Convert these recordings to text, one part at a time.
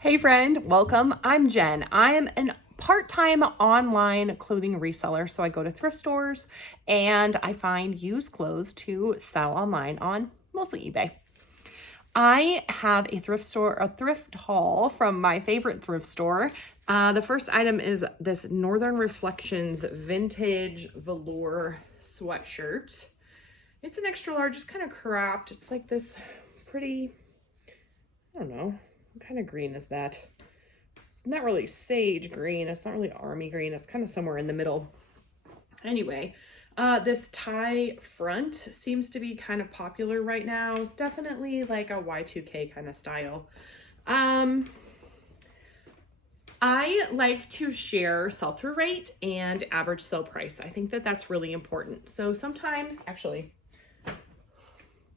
Hey friend, welcome. I'm Jen. I am an part-time online clothing reseller. So I go to thrift stores and I find used clothes to sell online on mostly eBay. I have a thrift haul from my favorite thrift store. The first item is this Northern Reflections vintage velour sweatshirt. It's an extra large, it's kind of cropped. It's like this pretty, I don't know, what kind of green is that? It's not really sage green. It's not really army green. It's kind of somewhere in the middle. Anyway, this tie front seems to be kind of popular right now. It's definitely like a Y2K kind of style. I like to share sell-through rate and average sale price. I think that that's really important. So sometimes, actually,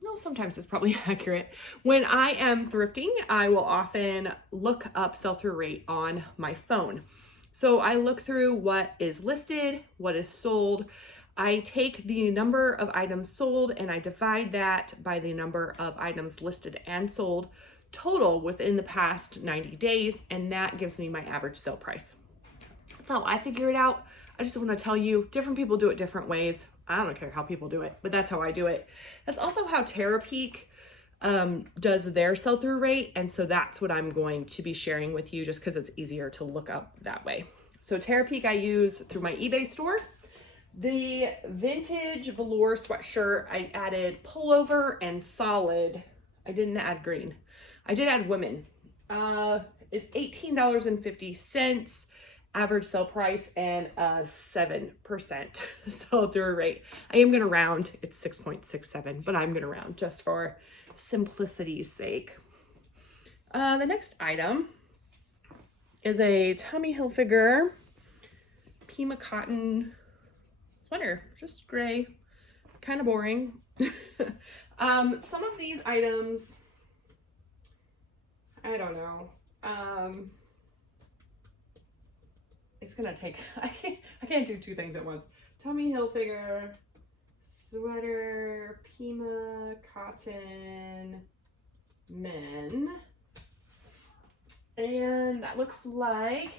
no, sometimes it's probably accurate. When I am thrifting, I will often look up sell-through rate on my phone. So I look through what is listed, what is sold. I take the number of items sold and I divide that by the number of items listed and sold total within the past 90 days, and that gives me my average sale price. That's how I figure it out. I just want to tell you, different people do it different ways. I don't care how people do it, but that's how I do it. That's also how Terapeak does their sell-through rate. And so that's what I'm going to be sharing with you just because it's easier to look up that way. So Terapeak I use through my eBay store. The vintage velour sweatshirt, I added pullover and solid. I didn't add green. I did add women. It's $18.50. Average sale price and a 7% sell-through rate. I am gonna round, it's 6.67, but I'm gonna round just for simplicity's sake. The next item is a Tommy Hilfiger Pima cotton sweater, just gray, kind of boring. Some of these items, I don't know. It's gonna take, I can't do two things at once. Tommy Hilfiger, sweater, Pima, cotton, men. And that looks like,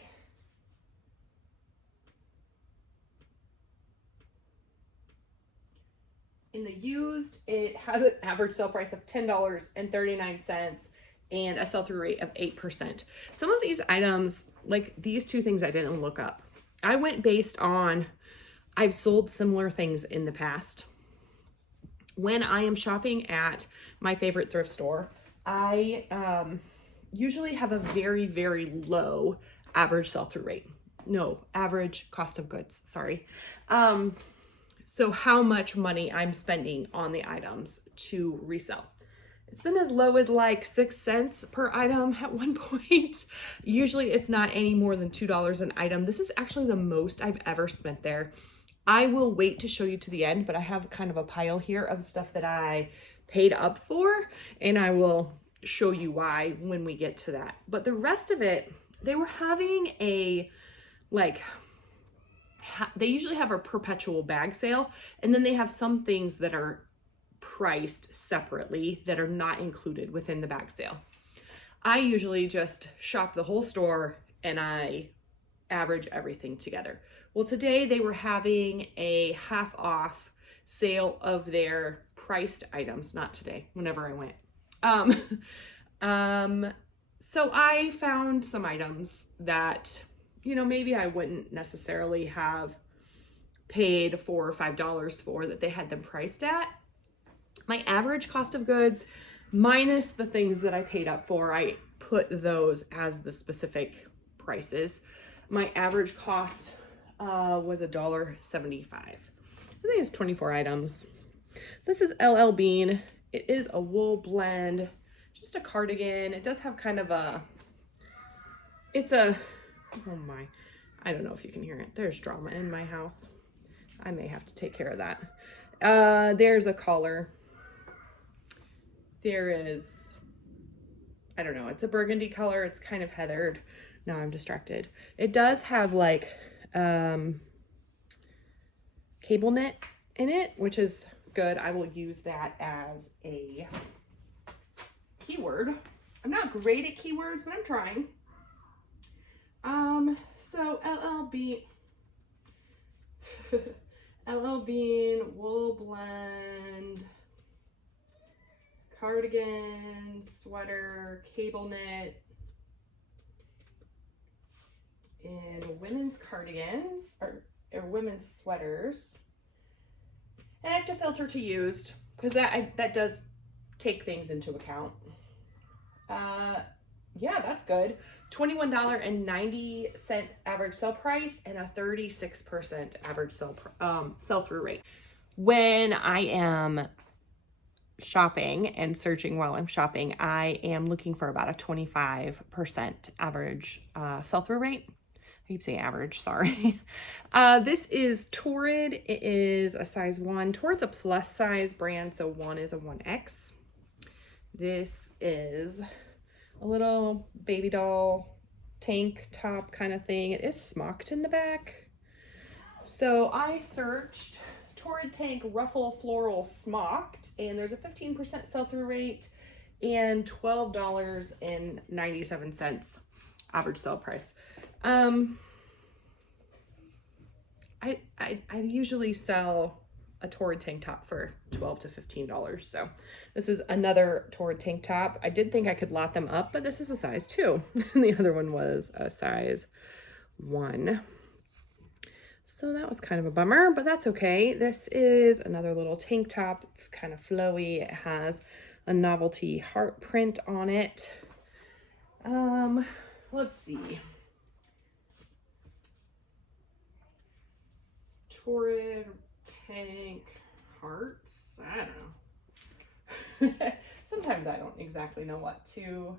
in the used, it has an average sale price of $10.39 and a sell-through rate of 8%. Some of these items, like these two things I didn't look up. I went based on, I've sold similar things in the past. When I am shopping at my favorite thrift store, I usually have a very, very low average sell-through rate. No, average cost of goods, sorry. So how much money I'm spending on the items to resell. It's been as low as like 6 cents per item at one point. Usually it's not any more than $2 an item. This is actually the most I've ever spent there. I will wait to show you to the end, but I have kind of a pile here of stuff that I paid up for, and I will show you why when we get to that. But the rest of it, they were having a, like, they usually have a perpetual bag sale, and then they have some things that are priced separately that are not included within the bag sale. I usually just shop the whole store and I average everything together. Well, today they were having a half off sale of their priced items. Not today, whenever I went. So I found some items that, you know, maybe I wouldn't necessarily have paid $4 or $5 for, that they had them priced at. My average cost of goods minus the things that I paid up for, I put those as the specific prices. My average cost was $1.75. I think it's 24 items. This is LL Bean. It is a wool blend, just a cardigan. It does have kind of a, it's a, oh my, I don't know if you can hear it. There's drama in my house. I may have to take care of that. There's a collar. There is, I don't know, it's a burgundy color. It's kind of heathered. Now I'm distracted. It does have like cable knit in it, which is good. I will use that as a keyword I'm not great at keywords, but I'm trying. So LL Bean, wool blend, cardigan, sweater, cable knit, in women's cardigans or women's sweaters. And I have to filter to used because that does take things into account. Yeah, that's good. $21.90 average sell price and a 36% average sell-through rate. When I am shopping and searching while I'm shopping, I am looking for about a 25% average sell-through rate. I keep saying average, sorry. This is Torrid. It is a size 1. Torrid's a plus size brand, so 1 is a 1X. This is a little baby doll tank top kind of thing. It is smocked in the back. So I searched Torrid tank ruffle floral smocked, and there's a 15% sell-through rate and $12.97 average sell price. I usually sell a Torrid tank top for $12 to $15. So this is another Torrid tank top. I did think I could lot them up, but this is a size 2. The other one was a size 1. So that was kind of a bummer, but that's okay. This is another little tank top. It's kind of flowy. It has a novelty heart print on it. Let's see. Torrid tank hearts. I don't know. Sometimes I don't exactly know what to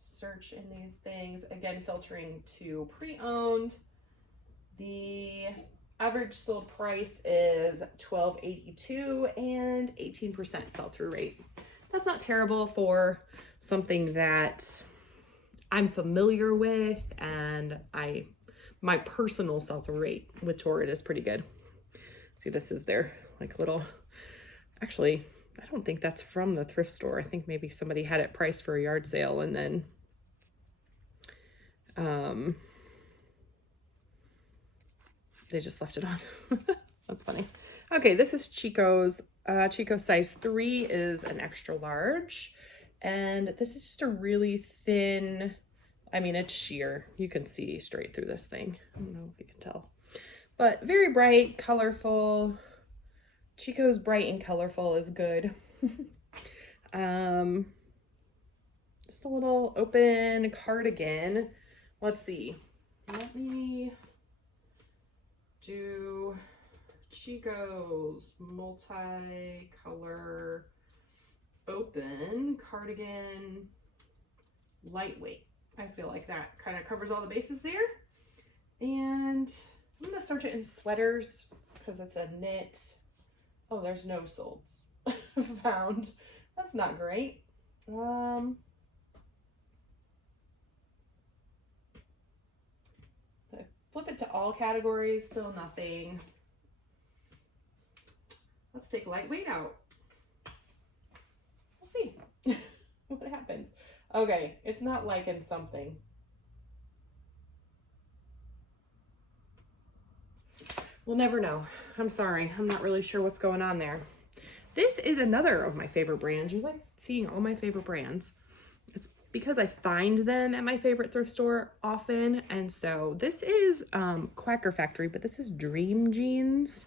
search in these things. Again, filtering to pre-owned. The average sold price is $12.82 and 18% sell-through rate. That's not terrible for something that I'm familiar with, and my personal sell-through rate with Torrid is pretty good. See, this is their like little, actually, I don't think that's from the thrift store. I think maybe somebody had it priced for a yard sale and then they just left it on. That's funny. Okay, this is Chicos. Chicos size 3 is an extra large. And this is just a really thin, I mean, it's sheer. You can see straight through this thing. I don't know if you can tell. But very bright, colorful. Chicos bright and colorful is good. Just a little open cardigan. Let's see. Let me do Chicos multi-color open cardigan lightweight. I feel like that kind of covers all the bases there. And I'm gonna search it in sweaters because it's a knit. Oh, there's no solds found. That's not great. Flip it to all categories, still nothing. Let's take lightweight out. We'll see what happens. Okay, it's not liking something. We'll never know. I'm sorry. I'm not really sure what's going on there. This is another of my favorite brands. You like seeing all my favorite brands. It's because I find them at my favorite thrift store often. And so this is Quacker Factory, but this is Dream Jeans.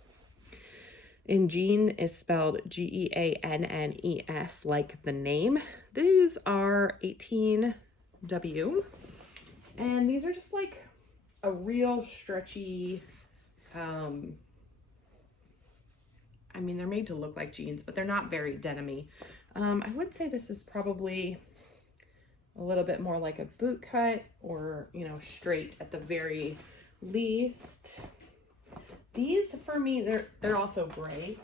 And Jean is spelled Geannes, like the name. These are 18W. And these are just like a real stretchy, I mean, they're made to look like jeans, but they're not very denim-y. I would say this is probably a little bit more like a boot cut or, you know, straight at the very least. These, for me, they're also gray.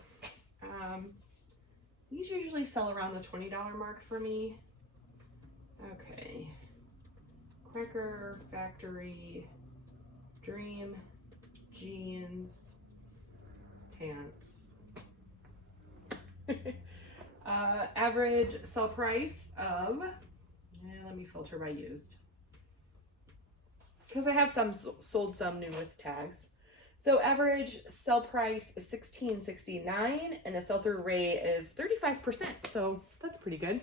These usually sell around the $20 mark for me. Okay. Quacker Factory Dream Jeans pants. Average sell price of let me filter by used. Because I have some sold some new with tags. So average sell price is $16.69 and the sell-through rate is 35%. So that's pretty good.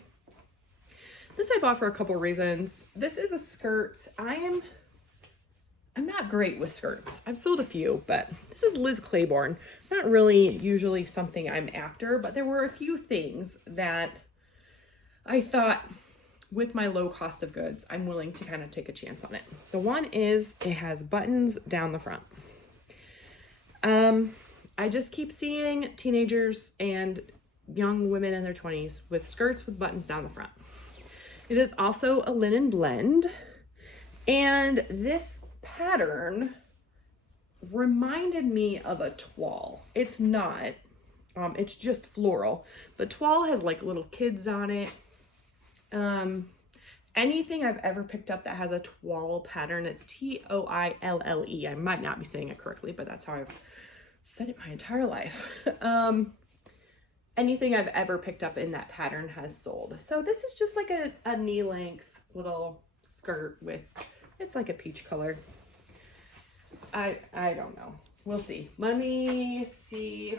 This I bought for a couple reasons. This is a skirt. I'm not great with skirts. I've sold a few, but this is Liz Claiborne. Not really usually something I'm after, but there were a few things that I thought with my low cost of goods, I'm willing to kind of take a chance on it. The one is it has buttons down the front. I just keep seeing teenagers and young women in their 20s with skirts with buttons down the front. It is also a linen blend, and this pattern reminded me of a toile. It's not, it's just floral, but toile has like little kids on it. Anything I've ever picked up that has a toile pattern, it's T-O-I-L-L-E. I might not be saying it correctly, but that's how I've said it my entire life. Anything I've ever picked up in that pattern has sold. So this is just like a knee length little skirt with, it's like a peach color. I don't know. We'll see. Let me see.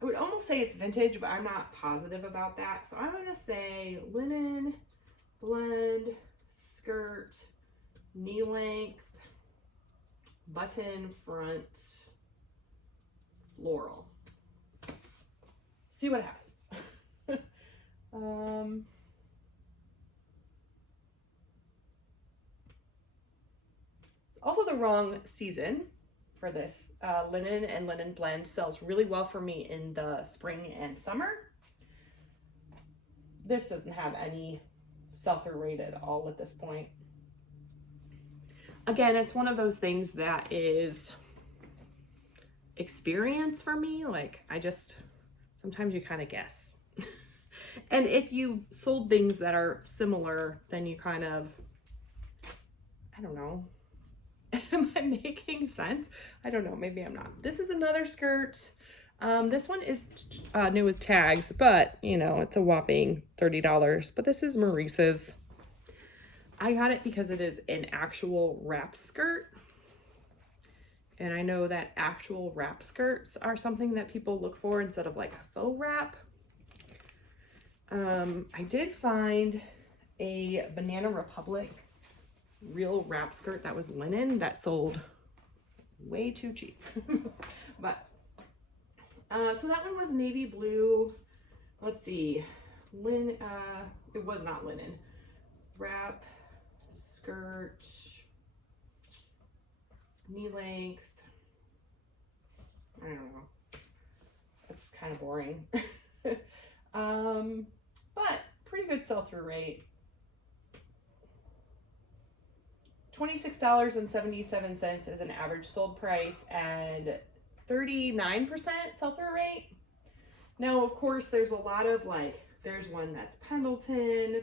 I would almost say it's vintage, but I'm not positive about that. So I'm going to say linen, blend, skirt, knee length, button front, floral. See what happens. It's also the wrong season for this. Linen and linen blend sells really well for me in the spring and summer. This doesn't have any sell-through rate at all at this point. Again, it's one of those things that is experience for me. Like sometimes you kind of guess. And if you sold things that are similar, then you kind of, I don't know. Am I making sense? I don't know. Maybe I'm not. This is another skirt. This one is new with tags, but you know, it's a whopping $30. But this is Maurice's. I got it because it is an actual wrap skirt. And I know that actual wrap skirts are something that people look for instead of like a faux wrap. I did find a Banana Republic real wrap skirt that was linen that sold way too cheap. But so that one was navy blue. Let's see. It was not linen. Wrap skirt, knee length. I don't know. That's kind of boring. But pretty good sell-through rate. $26.77 is an average sold price and 39% sell-through rate. Now, of course, there's a lot of there's one that's Pendleton,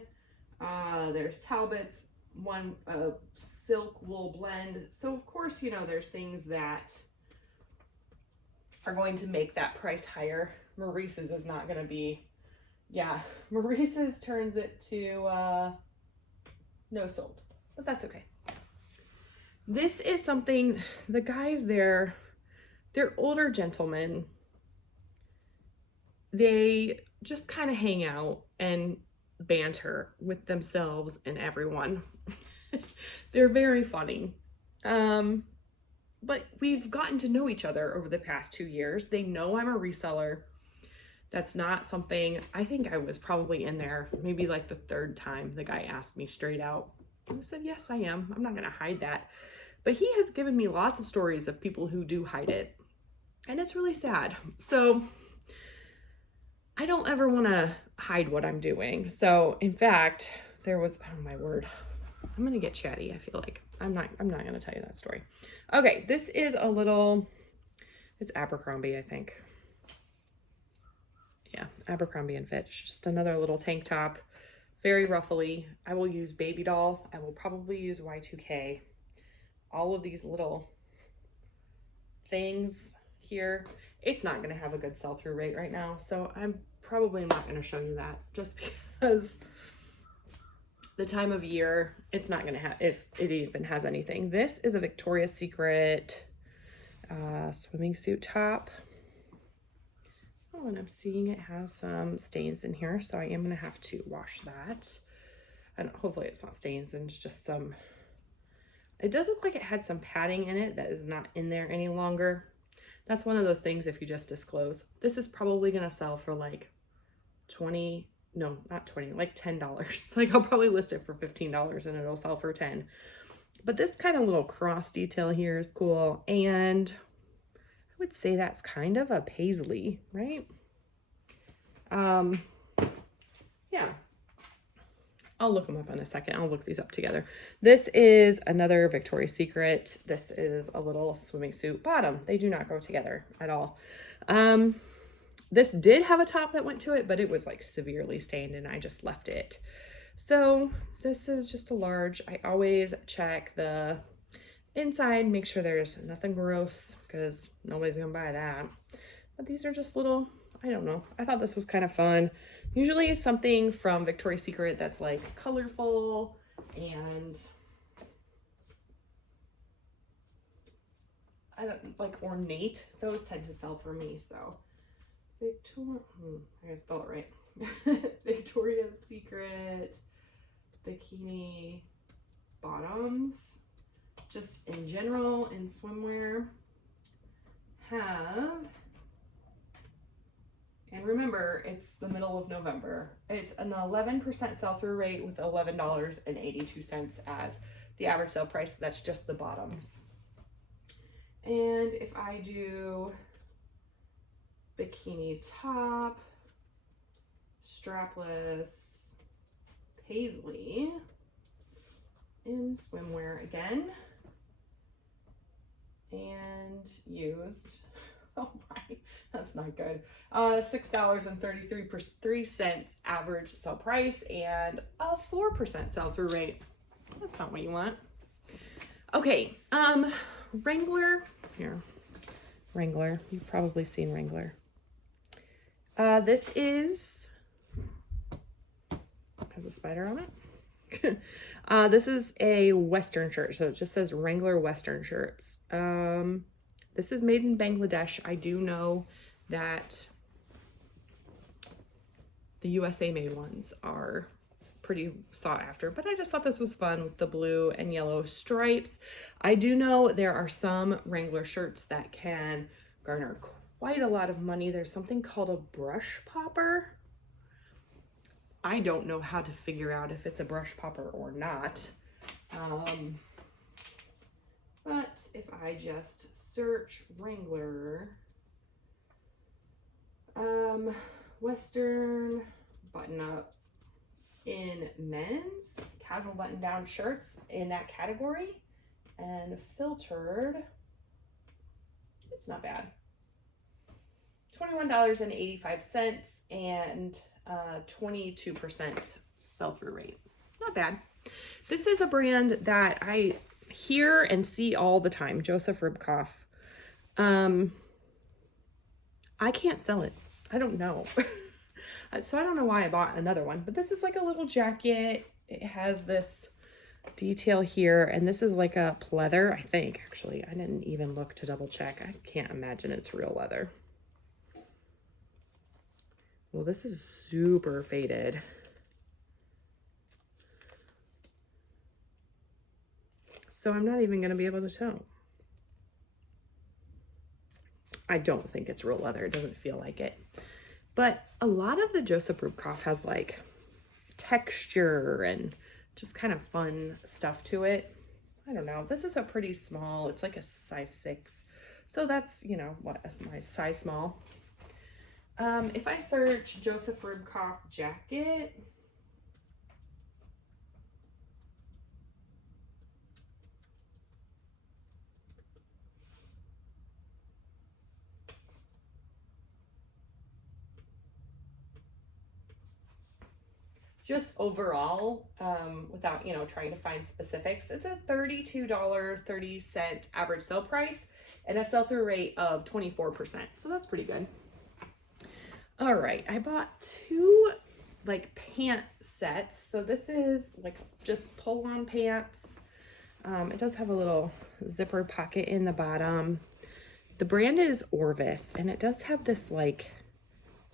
there's Talbot's, one silk wool blend. So of course, you know, there's things that are going to make that price higher. Maurice's is not going to be, yeah, Maurice's turns it to no sold, but that's okay. This is something, the guys there, they're older gentlemen. They just kind of hang out and banter with themselves and everyone. They're very funny. But we've gotten to know each other over the past 2 years. They know I'm a reseller. That's not something, I think I was probably in there maybe like the third time the guy asked me straight out. I said, yes, I am. I'm not going to hide that. But he has given me lots of stories of people who do hide it. And it's really sad. So I don't ever want to hide what I'm doing. So in fact, there was, oh my word, I'm going to get chatty. I feel like I'm not going to tell you that story. Okay. This is a little, it's Abercrombie, I think. Yeah. Abercrombie and Fitch, just another little tank top, very ruffly. I will use Baby Doll. I will probably use Y2K. All of these little things here. It's not going to have a good sell-through rate right now. So I'm probably not going to show you that just because the time of year, it's not gonna have, if it even has anything. This is a Victoria's Secret swimming suit top. Oh, and I'm seeing it has some stains in here, so I am gonna have to wash that. And hopefully it's not stains and it's just some, it does look like it had some padding in it that is not in there any longer. That's one of those things if you just disclose. This is probably gonna sell for like 20, no, not 20, like $10. Like I'll probably list it for $15 and it'll sell for 10. But this kind of little cross detail here is cool. And I would say that's kind of a paisley, right? Yeah. I'll look them up in a second. I'll look these up together. This is another Victoria's Secret. This is a little swimming suit bottom. They do not go together at all. This did have a top that went to it, but it was like severely stained and I just left it. So this is just a large. I always check the inside, make sure there's nothing gross because nobody's gonna buy that. But these are just little, I don't know. I thought this was kind of fun. Usually something from Victoria's Secret that's like colorful and I don't like ornate. Those tend to sell for me. So I gotta spell it right. Victoria's Secret bikini bottoms, just in general in swimwear, have. And remember, it's the middle of November. It's an 11% sell-through rate with $11.82 as the average sale price. That's just the bottoms. And if I do bikini top, strapless, paisley, in swimwear again, and used, oh my, that's not good. $6.33 average sell price and a 4% sell-through rate. That's not what you want. Okay, Wrangler, here, Wrangler, you've probably seen Wrangler. This is, has a spider on it. This is a Western shirt, so it just says Wrangler Western shirts. This is made in Bangladesh. I do know that the USA made ones are pretty sought after, but I just thought this was fun with the blue and yellow stripes. I do know there are some Wrangler shirts that can garner quite a lot of money. There's something called a brush popper. I don't know how to figure out if it's a brush popper or not. But if I just search Wrangler, Western button-up in men's casual button-down shirts in that category, and filtered, it's not bad. $21.85 and 22% sell-through rate. Not bad. This is a brand that I hear and see all the time, Joseph Ribkoff. I can't sell it. I don't know. So I don't know why I bought another one, but this is like a little jacket. It has this detail here, and this is like a pleather, I think. Actually, I didn't even look to double check. I can't imagine it's real leather. Well, this is super faded. So I'm not even going to be able to tell. I don't think it's real leather. It doesn't feel like it. But a lot of the Joseph Ribkoff has like texture and just kind of fun stuff to it. I don't know. This is a pretty small. It's like a size 6. So that's, you know, what, my size small. If I search Joseph Ribkoff jacket, just overall, without, you know, trying to find specifics, it's a $32.30 average sale price and a sell-through rate of 24%. So that's pretty good. All right, I bought 2 like pant sets. So this is like just pull-on pants. It does have a little zipper pocket in the bottom. The brand is Orvis, and it does have this like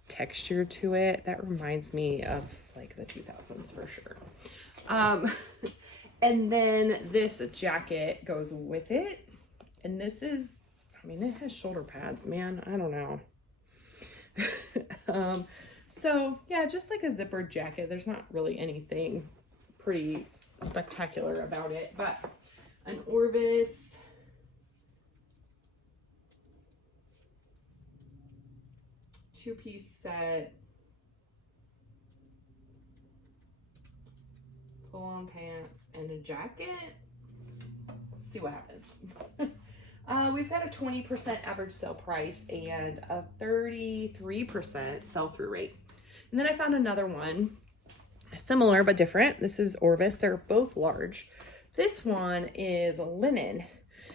texture to it that reminds me of like the 2000s for sure. And then this jacket goes with it, and this is, I mean, it has shoulder pads, man. I don't know. So yeah, just like a zippered jacket. There's not really anything pretty spectacular about it, but an Orvis two-piece set, pull-on pants, and a jacket. Let's see what happens. We've got a 20% average sale price and a 33% sell-through rate. And then I found another one, similar but different. This is Orvis. They're both large. This one is linen,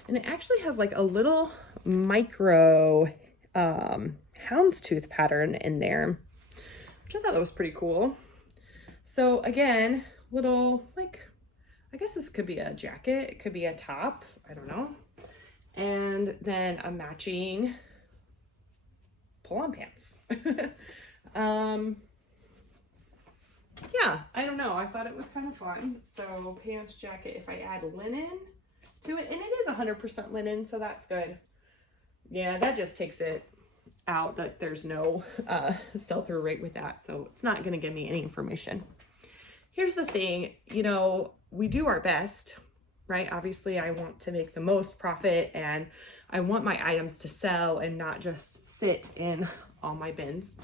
and it actually has like a little micro houndstooth pattern in there, which I thought that was pretty cool. So again, little, like, I guess this could be a jacket, it could be a top, I don't know. And then a matching pull-on pants. Yeah, I don't know. I thought it was kind of fun. So pants, jacket, if I add linen to it, and it is 100% linen, so that's good. Yeah, that just takes it out that there's no sell-through rate with that, so it's not going to give me any information. Here's the thing, you know, we do our best, right? Obviously, I want to make the most profit, and I want my items to sell and not just sit in all my bins.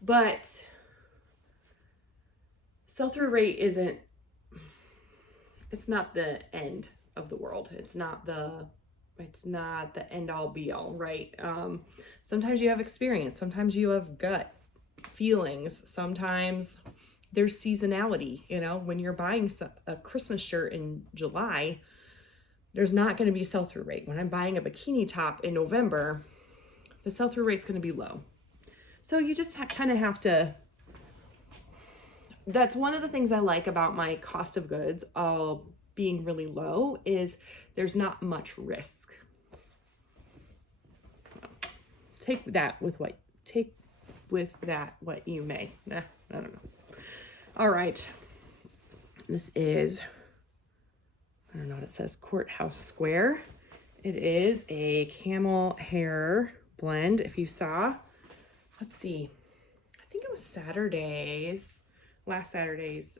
But sell-through rate isn't, it's not the end of the world. It's not the end all be all, right? Sometimes you have experience, sometimes you have gut feelings, sometimes there's seasonality. You know, when you're buying a Christmas shirt in July, there's not going to be sell-through rate. When I'm buying a bikini top in November, the sell-through rate's going to be low. So you just kind of have to, that's one of the things I like about my cost of goods all being really low, is there's not much risk. Take with that what you may. Nah, I don't know. All right. This is, I don't know what it says, Courthouse Square. It is a camel hair blend. If you saw, let's see, I think it was last Saturday's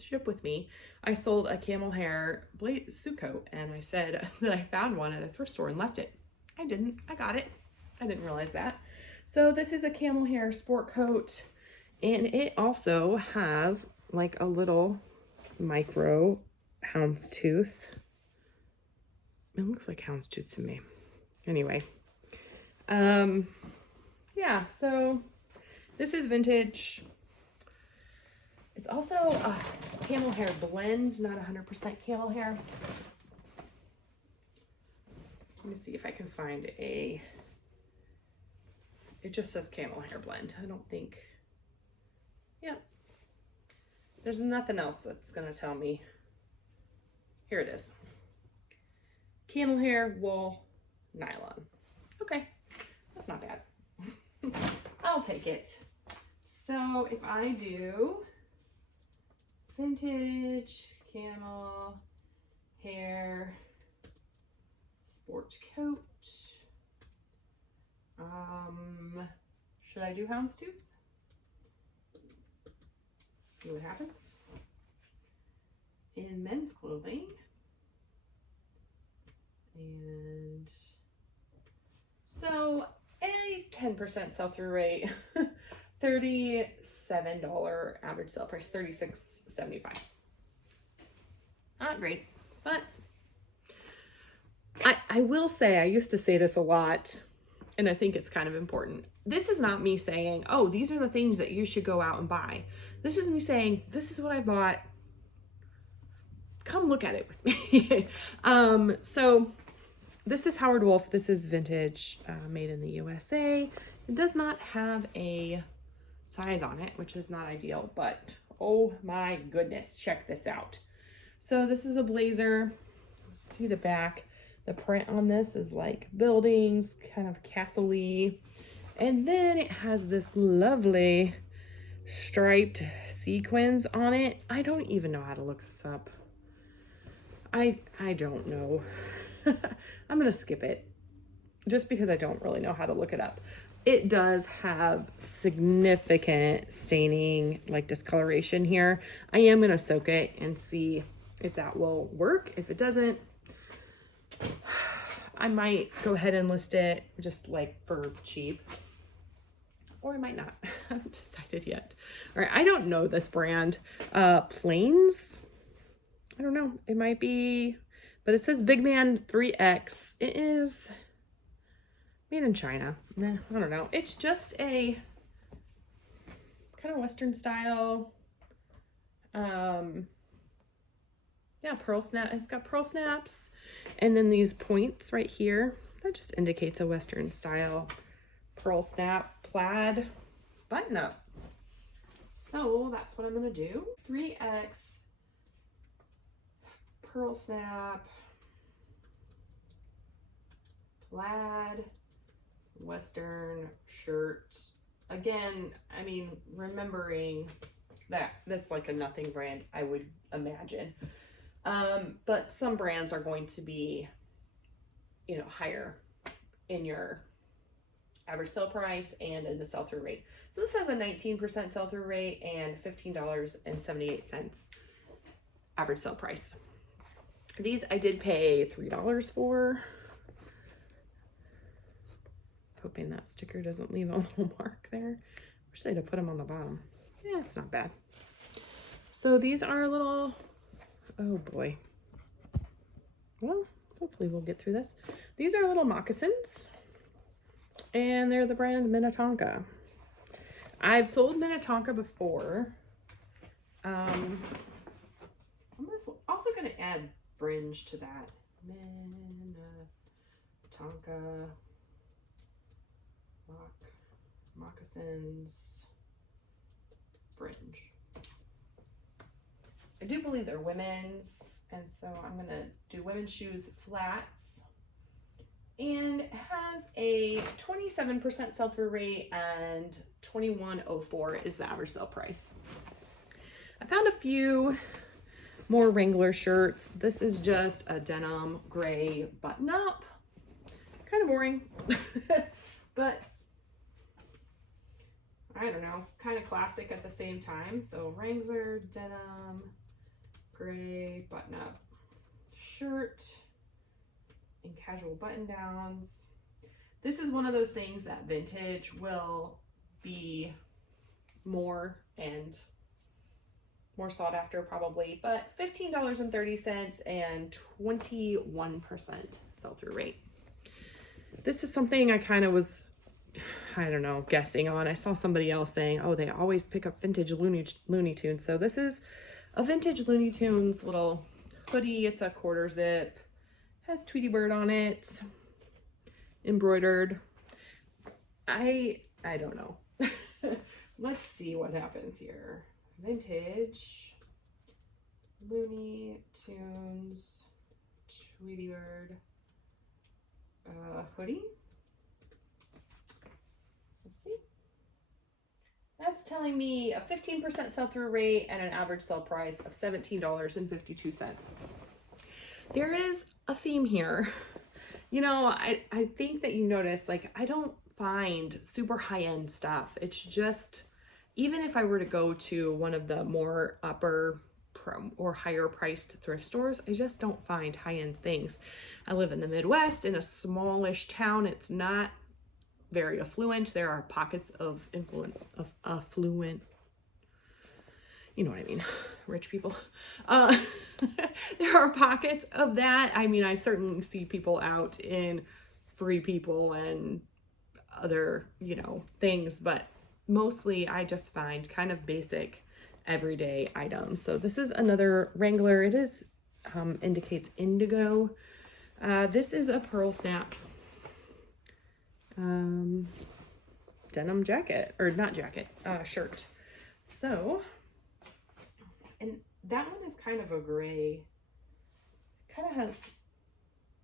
ship with me. I sold a camel hair suit coat, and I said that I found one at a thrift store and left it. I didn't. I got it. I didn't realize that. So this is a camel hair sport coat, and it also has like a little micro houndstooth. It looks like houndstooth to me. Anyway, yeah, so this is vintage. It's also a camel hair blend, not 100% camel hair. Let me see if I can find it just says camel hair blend. I don't think, yeah. There's nothing else that's gonna tell me. Here it is. Camel hair, wool, nylon. Okay, that's not bad. I'll take it. So if I do vintage camel hair sport coat, should I do houndstooth? See what happens. In men's clothing, and so a 10% sell-through rate, $37 average sale price, $36.75. Not great, but I will say, I used to say this a lot, and I think it's kind of important. This is not me saying, oh, these are the things that you should go out and buy. This is me saying, this is what I bought. Come look at it with me. So this is Howard Wolf. This is vintage, made in the USA. It does not have a size on it, which is not ideal, but oh my goodness, check this out. So this is a blazer. See the back. The print on this is like buildings, kind of castle-y. And then it has this lovely striped sequins on it. I don't even know how to look this up. I don't know. I'm gonna skip it just because I don't really know how to look it up. It does have significant staining, like discoloration here. I am gonna soak it and see if that will work. If it doesn't, I might go ahead and list it just like for cheap. Or I might not. I haven't decided yet. All right, I don't know this brand. Plains? I don't know. It might be, but it says Big Man 3X. It is made in China. I don't know. It's just a kind of Western style. Yeah, pearl snap. It's got pearl snaps. And then these points right here. That just indicates a Western style pearl snap plaid button up. So that's what I'm gonna do. 3X pearl snap plaid Western shirt. Again, I mean, remembering that this like a nothing brand, I would imagine. But some brands are going to be, you know, higher in your average sale price and in the sell-through rate. So this has a 19% sell-through rate and $15.78 average sale price. These I did pay $3 for. Hoping that sticker doesn't leave a little mark there. Wish they'd have put them on the bottom. Yeah, it's not bad. So these are a little, oh boy. Well, hopefully we'll get through this. These are little moccasins. And they're the brand Minnetonka. I've sold Minnetonka before. I'm also going to add fringe to that. Minnetonka moccasins fringe. I do believe they're women's, and so I'm going to do women's shoes flats. And it has a 27% sell-through rate and $21.04 is the average sale price. I found a few more Wrangler shirts. This is just a denim gray button-up. Kind of boring, but I don't know, kind of classic at the same time. So Wrangler denim gray button-up shirt. And casual button downs. This is one of those things that vintage will be more and more sought after probably, but $15.30 and 21% sell-through rate. This is something I kind of was, I don't know, guessing on. I saw somebody else saying, oh, they always pick up vintage Looney Tunes. So this is a vintage Looney Tunes little hoodie. It's a quarter zip. Has Tweety Bird on it, embroidered. I don't know. Let's see what happens here. Vintage Looney Tunes Tweety Bird hoodie. Let's see. That's telling me a 15% sell-through rate and an average sale price of $17.52. There is a theme here. You know, I think that you notice, like, I don't find super high-end stuff. It's just, even if I were to go to one of the more upper or higher priced thrift stores, I just don't find high-end things. I live in the Midwest in a smallish town. It's not very affluent. There are pockets of influence of affluent, you know what I mean, rich people. There are pockets of that. I mean, I certainly see people out in Free People and other, you know, things, but mostly I just find kind of basic everyday items. So this is another Wrangler. It is indicates indigo. This is a pearl snap denim jacket, or not jacket, shirt. So, and that one is kind of a gray, kind of has,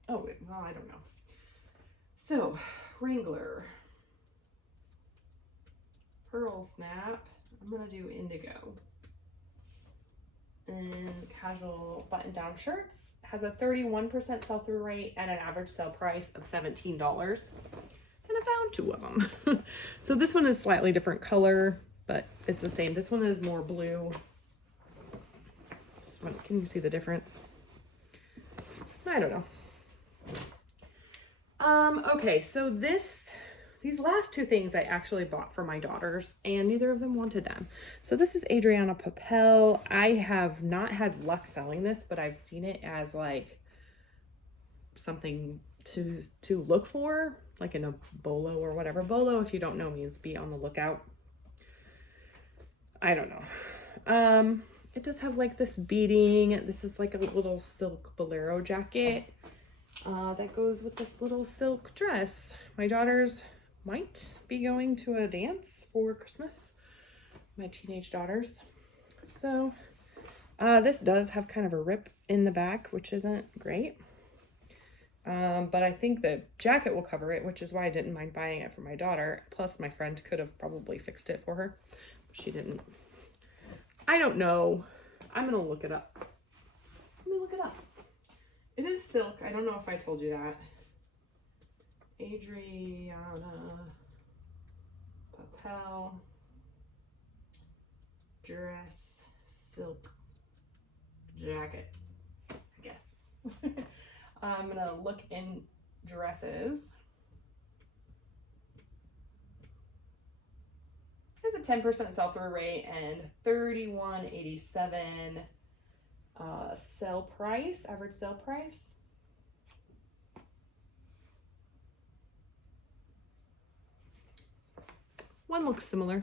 oh, well, I don't know. So, Wrangler, pearl snap, I'm gonna do indigo. And casual button-down shirts has a 31% sell-through rate and an average sale price of $17. And I found 2 of them. So this one is slightly different color, but it's the same. This one is more blue. This one, can you see the difference? I don't know. Okay, so these last 2 things I actually bought for my daughters, and neither of them wanted them. So this is Adriana Papel. I have not had luck selling this, but I've seen it as like something to look for, like in a bolo or whatever. Bolo, if you don't know, means be on the lookout. I don't know. It does have like this beading. This is like a little silk bolero jacket that goes with this little silk dress. My daughters might be going to a dance for Christmas, my teenage daughters. So this does have kind of a rip in the back, which isn't great. But I think the jacket will cover it, which is why I didn't mind buying it for my daughter. Plus my friend could have probably fixed it for her, but she didn't. I don't know. I'm gonna look it up. Let me look it up. It is silk. I don't know if I told you that. Adriana Papel dress silk jacket, I guess. I'm gonna look in dresses. It's a 10% sell-through rate and $31.87 sale price, average sale price. One looks similar.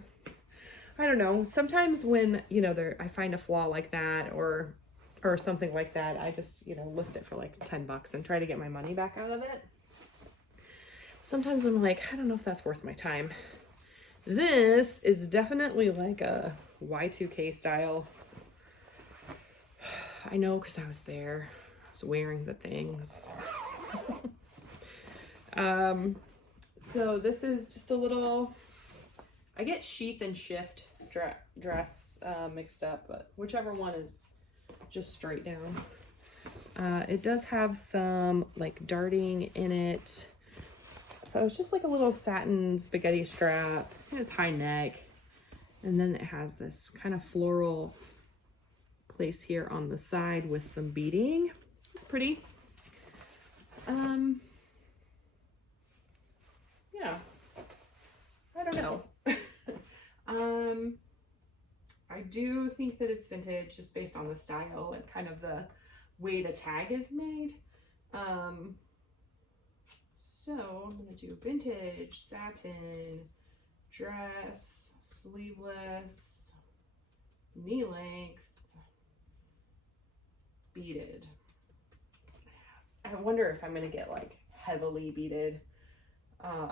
I don't know. Sometimes when, you know, I find a flaw like that or something like that, I just, you know, list it for like 10 bucks and try to get my money back out of it. Sometimes I'm like, I don't know if that's worth my time. This is definitely like a Y2K style. I know, because I was there. I was wearing the things. So this is just a little, I get sheath and shift dress mixed up, but whichever one is just straight down. It does have some like darting in it. So it's just like a little satin spaghetti strap. It has high neck. And then it has this kind of floral place here on the side with some beading. It's pretty. Yeah. I don't know. I do think that it's vintage just based on the style and kind of the way the tag is made. So I'm gonna do vintage, satin, dress, sleeveless, knee length, beaded. I wonder if I'm gonna get like heavily beaded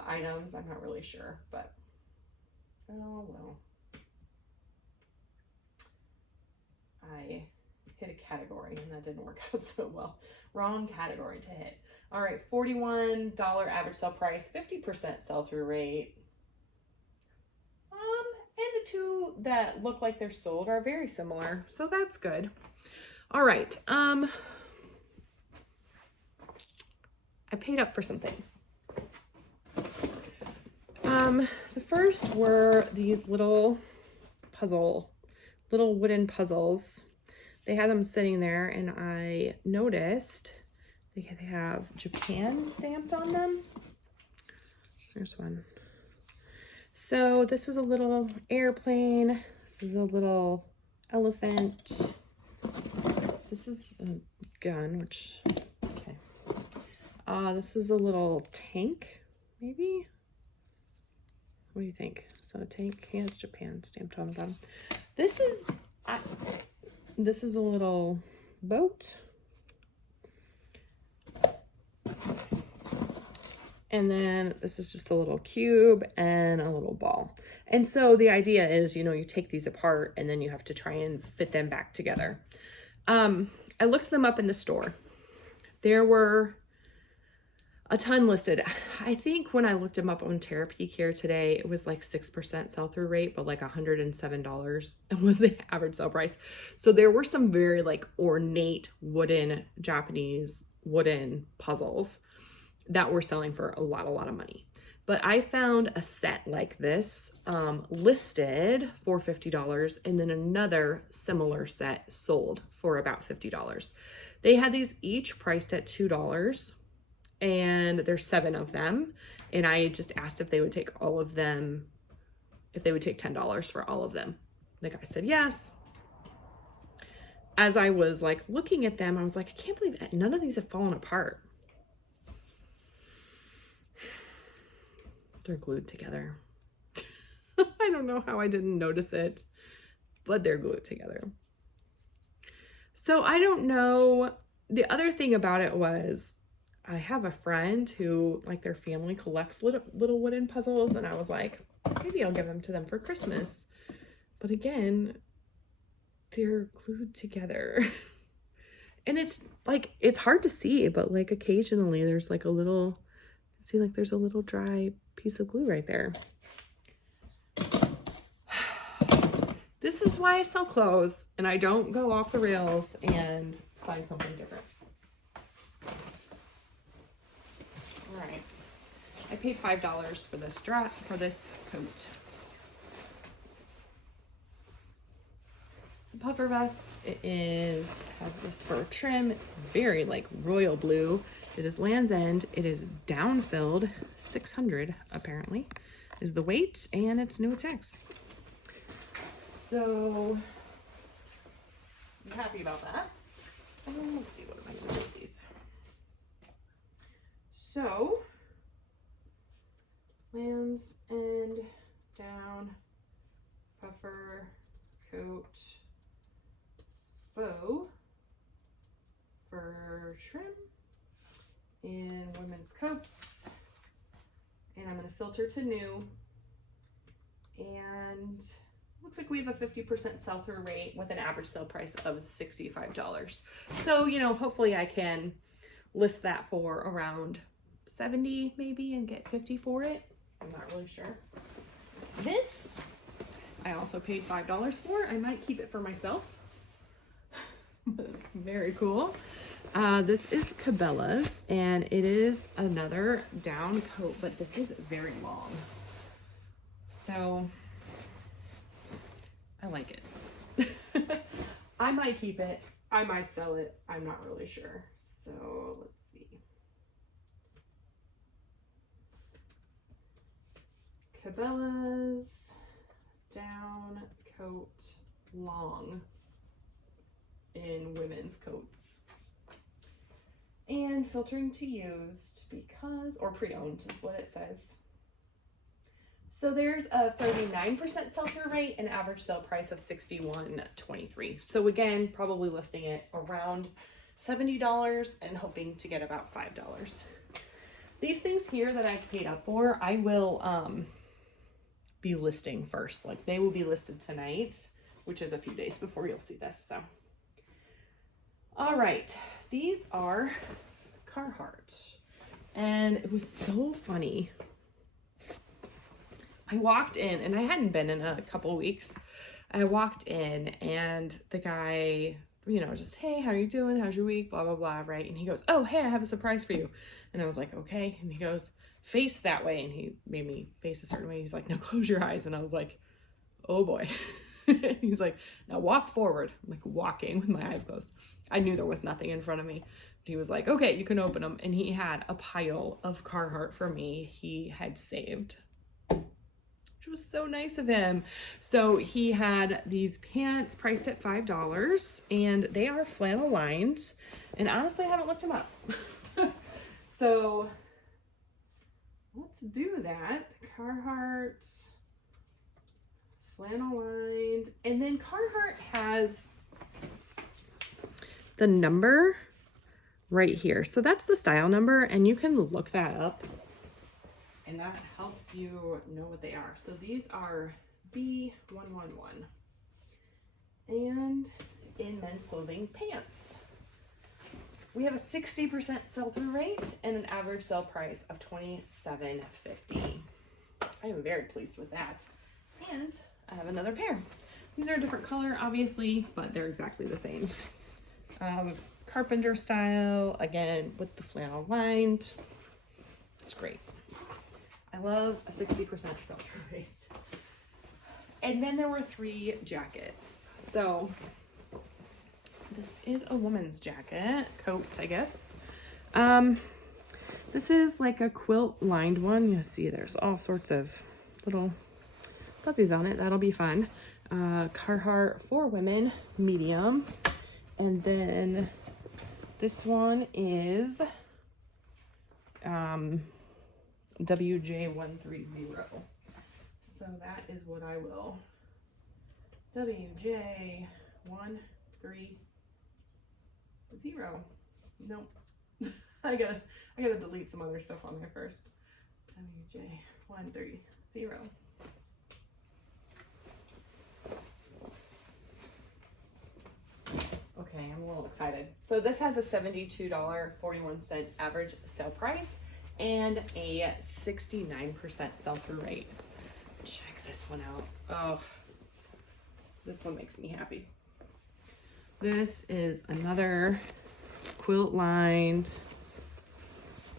items. I'm not really sure, but oh well. I hit a category and that didn't work out so well. Wrong category to hit. All right, $41 average sale price, 50% sell-through rate. And the 2 that look like they're sold are very similar, so that's good. All right, I paid up for some things. The first were these little wooden puzzles. They had them sitting there and I noticed they have Japan stamped on them. There's one. So this was a little airplane. This is a little elephant. This is a gun, which, okay. This is a little tank, maybe? What do you think? Is that a tank? He has Japan stamped on the bottom. This is a little boat. And then this is just a little cube and a little ball. And so the idea is, you know, you take these apart and then you have to try and fit them back together. I looked them up in the store. There were a ton listed. I think when I looked them up on Terapeak here today, it was like 6% sell-through rate, but like $107 was the average sale price. So there were some very like ornate wooden Japanese wooden puzzles that were selling for a lot of money. But I found a set like this listed for $50, and then another similar set sold for about $50. They had these each priced at $2, and there's 7 of them. And I just asked if they would take all of them, if they would take $10 for all of them. The guy said yes. As I was like looking at them, I was like, I can't believe none of these have fallen apart. They're glued together. I don't know how I didn't notice it, but they're glued together. So I don't know. The other thing about it was I have a friend who, like, their family collects little wooden puzzles, and I was like, maybe I'll give them to them for Christmas. But again, they're glued together. And it's like, it's hard to see, but like occasionally there's like a little, see, like there's a little dry piece of glue right there. This is why I sell clothes and I don't go off the rails and find something different. All right, I paid $5 for this this coat. It's a puffer vest. It has this fur trim. It's very like royal blue. It is Land's End. It is down filled. 600 apparently is the weight, and it's new tags. So I'm happy about that. Let's see, what am I going to do with these? So Land's End down puffer coat, faux fur trim in women's coats, and I'm going to filter to new, and looks like we have a 50% sell-through rate with an average sale price of $65. So, you know, hopefully I can list that for around 70 maybe and get 50 for it. I'm not really sure. This I also paid $5 for. I might keep it for myself. Very cool. This is Cabela's, and it is another down coat, but this is very long. So I like it. I might keep it. I might sell it. I'm not really sure. So let's see. Cabela's down coat long in women's coats. And filtering to used because, or pre-owned is what it says. So there's a 39% sell-through rate and average sale price of $61.23. So again, probably listing it around $70 and hoping to get about $5. These things here that I've paid up for, I will be listing first. Like they will be listed tonight, which is a few days before you'll see this. So, all right, these are Carhartt, and it was so funny. I walked in, and I hadn't been in a couple weeks. I walked in, and the guy, you know, just, hey, how you doing? How's your week? Blah, blah, blah, right? And he goes, oh, hey, I have a surprise for you. And I was like, okay. And he goes, face that way. And he made me face a certain way. He's like, now close your eyes. And I was like, oh boy. He's like, now walk forward. I'm like walking with my eyes closed. I knew there was nothing in front of me. He was like, okay, you can open them. And he had a pile of Carhartt for me he had saved, which was so nice of him. So he had these pants priced at $5, and they are flannel lined. And honestly, I haven't looked them up. So let's do that. Carhartt flannel lined. And then Carhartt has the number right here. So that's the style number, and you can look that up and that helps you know what they are. So these are B111 and in men's clothing pants. We have a 60% sell-through rate and an average sale price of $27.50. I am very pleased with that. And I have another pair. These are a different color, obviously, but they're exactly the same. Carpenter style, again, with the flannel lined. It's great. I love a 60% sell-through rate. And then there were 3 jackets. So this is a woman's jacket, coat, I guess. This is like a quilt lined one. You see there's all sorts of little fuzzies on it. That'll be fun. Carhartt for women, medium. And then this one is WJ130. So that is what I will. WJ130. Nope. I gotta delete some other stuff on there first. WJ130. Okay, I'm a little excited. So this has a $72.41 average sale price and a 69% sell-through rate. Check this one out. Oh, this one makes me happy. This is another quilt lined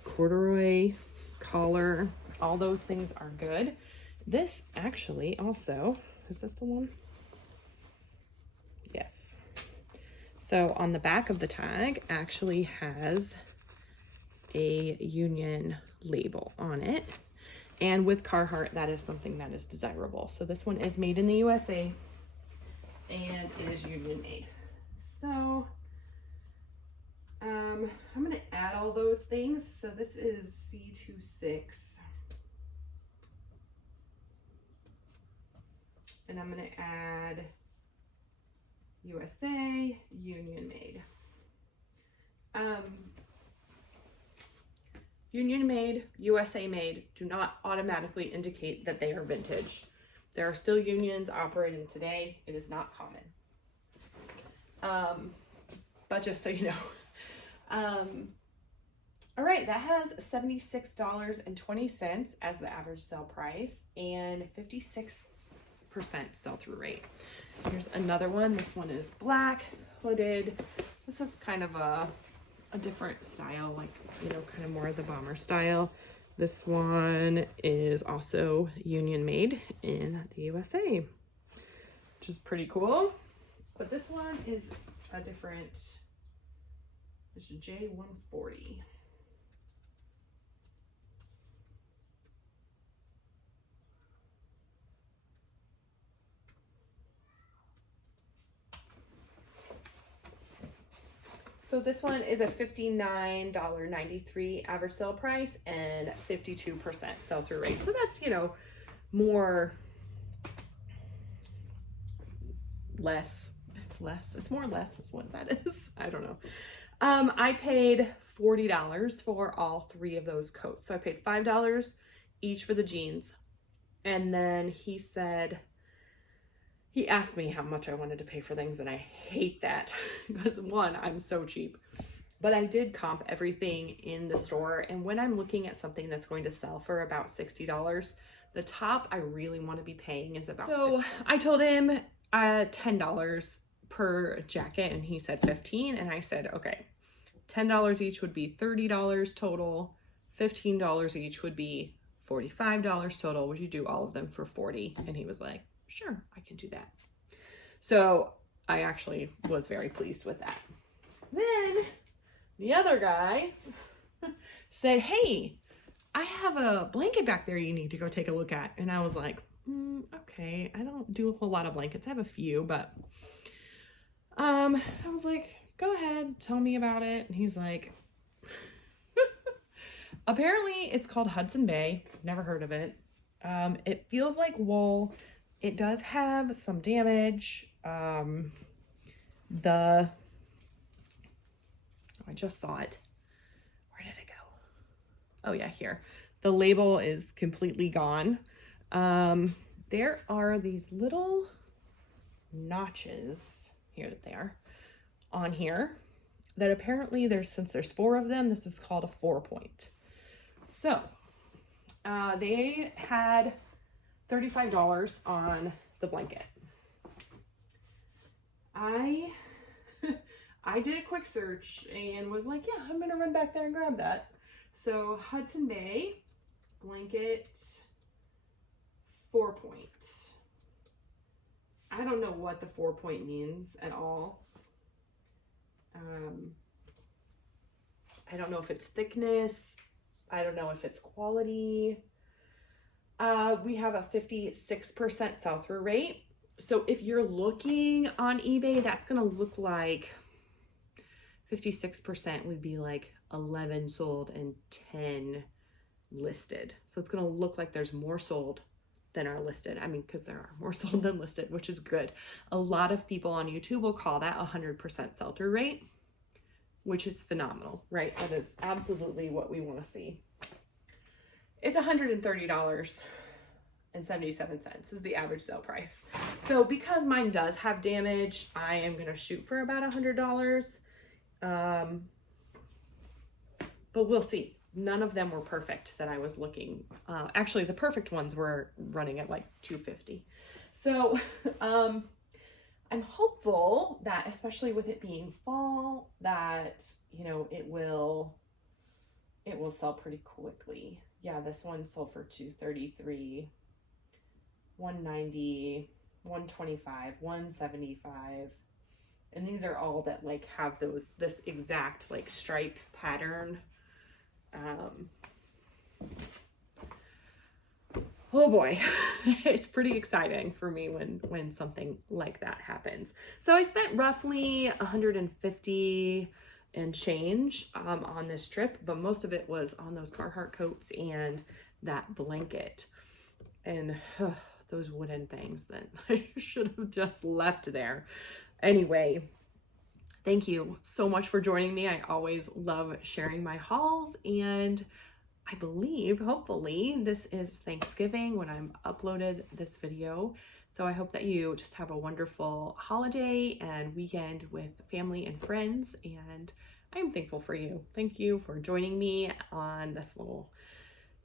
corduroy collar. All those things are good. This actually also, is this the one? Yes. So on the back of the tag actually has a Union label on it. And with Carhartt, that is something that is desirable. So this one is made in the USA and it is Union made. So I'm gonna add all those things. So this is C26. And I'm gonna add USA, Union made. Union made, USA made do not automatically indicate that they are vintage. There are still unions operating today. It is not common. But just so you know. All right, that has $76.20 as the average sale price and 56% sell-through rate. Here's another one. This one is black, hooded. This is kind of a different style, like, you know, kind of more of the bomber style. This one is also Union made in the USA, which is pretty cool. But this one is a different, this is J140. So this one is a $59.93 average sale price and 52% sell-through rate. So that's, you know, more, less. It's less. It's more or less is what that is. I don't know. I paid $40 for all 3 of those coats. So I paid $5 each for the jeans. And then he asked me how much I wanted to pay for things, and I hate that because one, I'm so cheap. But I did comp everything in the store, and when I'm looking at something that's going to sell for about $60, the top I really want to be paying is about $50. I told him $10 per jacket, and he said $15, and I said, okay, $10 each would be $30 total, $15 each would be $45 total. Would you do all of them for $40? And he was like, sure, I can do that. So I actually was very pleased with that. Then the other guy said, hey, I have a blanket back there you need to go take a look at. And I was like, okay, I don't do a whole lot of blankets. I have a few, but I was like, go ahead, tell me about it. And he's like, apparently it's called Hudson Bay. Never heard of it. It feels like wool. It does have some damage. I just saw it. Where did it go? Oh yeah, here. The label is completely gone. There are these little notches here that they are on here that apparently since there's 4 of them, this is called a 4-point. So they had $35 on the blanket. I did a quick search and was like, yeah, I'm gonna run back there and grab that. So Hudson Bay blanket 4-point. I don't know what the 4-point means at all. I don't know if it's thickness. I don't know if it's quality. We have a 56% sell-through rate. So if you're looking on eBay, that's going to look like 56% would be like 11 sold and 10 listed. So it's going to look like there's more sold than are listed. I mean, because there are more sold than listed, which is good. A lot of people on YouTube will call that 100% sell-through rate, which is phenomenal, right? That is absolutely what we want to see. It's $130.77 is the average sale price. So because mine does have damage, I am going to shoot for about $100. But we'll see. None of them were perfect that I was looking. Actually, the perfect ones were running at like $250. So I'm hopeful that, especially with it being fall, that, you know, it will sell pretty quickly. Yeah, this one sold for $233, $190, $125, $175. And these are all that like have this exact like stripe pattern. Oh boy, it's pretty exciting for me when something like that happens. So I spent roughly $150 and change on this trip, but most of it was on those Carhartt coats and that blanket and those wooden things that I should have just left there. Anyway, thank you so much for joining me. I always love sharing my hauls, and I believe, hopefully, this is Thanksgiving when I'm uploaded this video. So I hope that you just have a wonderful holiday and weekend with family and friends, and I'm thankful for you. Thank you for joining me on this little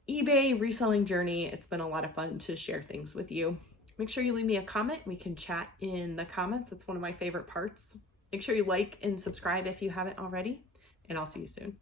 eBay reselling journey. It's been a lot of fun to share things with you. Make sure you leave me a comment. We can chat in the comments. It's one of my favorite parts. Make sure you like and subscribe if you haven't already, and I'll see you soon.